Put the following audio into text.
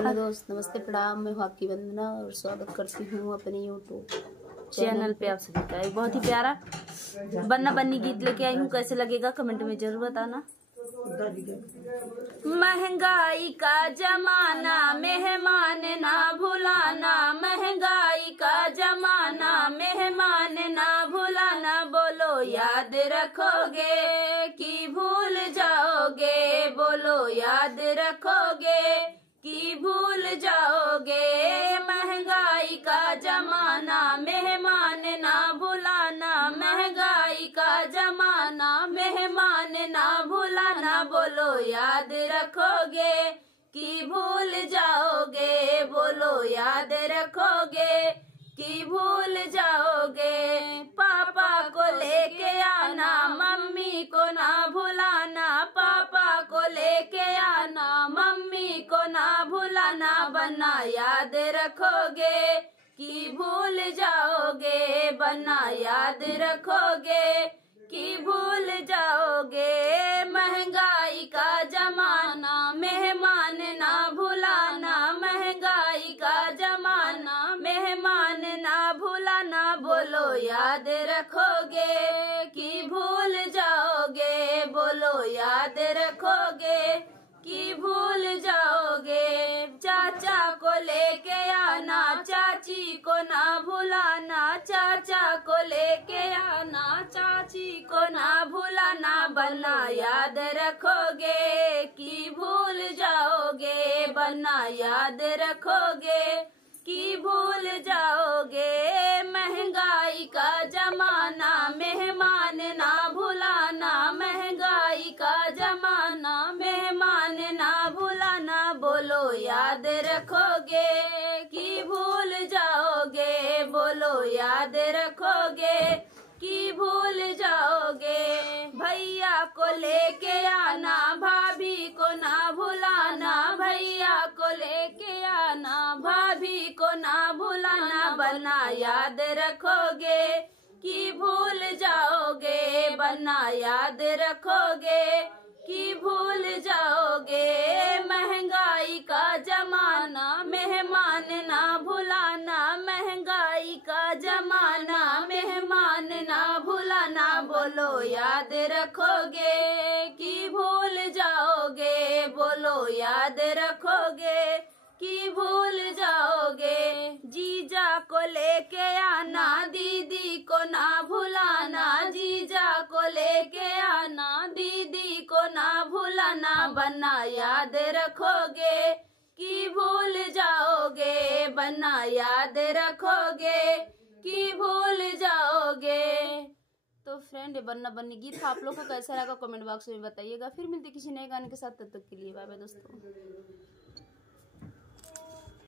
Hello दोस्त, नमस्ते, प्रणाम। मैं हूँ आपकी वंदना और स्वागत करती हूँ अपने यूट्यूब चैनल पे आप सभी का एक बहुत ही प्यारा बन्ना बन्नी गीत लेके आई हूँ। कैसे लगेगा कमेंट में जरूर बताना। महंगाई का जमाना मेहमान ना भुलाना, महंगाई का जमाना मेहमान ना भुलाना। बोलो याद रखोगे कि भूल जाओगे, बोलो याद रखोगे कि भूल जाओगे। महंगाई का जमाना मेहमान ना भुलाना, महंगाई का जमाना मेहमान ना भुलाना। बोलो याद रखोगे कि भूल जाओगे, बोलो याद रखोगे कि भूल जाओगे। पापा को लेके आना, मम्मी को ना भुलाना, पापा को लेके आना, मम्मी को ना भुलाना। बन्ना याद रखोगे कि भूल जाओगे, बन्ना याद रखोगे कि भूल जाओगे। महंगाई का जमाना मेहमान ना भुलाना, महंगाई का जमाना मेहमान ना भुलाना। बोलो याद रखोगे कि भूल जाओगे, बोलो याद रखोगे कि भूल जाओगे। चाचा को लेके आना, चाची को ना भुलाना, चाचा को लेके आना, चाची को ना भुलाना। बन्ना याद रखोगे कि भूल जाओगे, बन्ना याद रखोगे कि भूल जाओगे। महंगाई का जमाना मेहमान ना भुलाना, महंगाई का जमाना मेहमान ना भुलाना। बोलो याद रखोगे कि भूल जाओगे, बोलो याद रखोगे कि भूल जाओगे। भैया को लेके आना, भाभी को ना भुलाना, भैया को लेके आना, भाभी को ना भुलाना। बन्ना याद रखोगे कि भूल जाओगे, बन्ना याद रखोगे कि भूल जाओगे। महंगाई का जमाना मेहमान ना भुलाना, महंगाई का जमाना मेहमान ना भुलाना। बोलो याद रखोगे कि भूल जाओगे, बोलो याद रखोगे कि भूल जाओगे। जीजा को लेके आना, दीदी को ना भुलाना, जीजा को लेके आना, दीदी को ना भुलाना। बन्ना याद रखोगे कि भूल जाओगे, बन्ना याद रखोगे कि भूल जाओगे। तो फ्रेंड, ये बन्ना बन्नी गीत आप लोग को कैसा लगा कमेंट बॉक्स में बताइएगा। फिर मिलते किसी नए गाने के साथ, तब तक के लिए बाय बाय दोस्तों।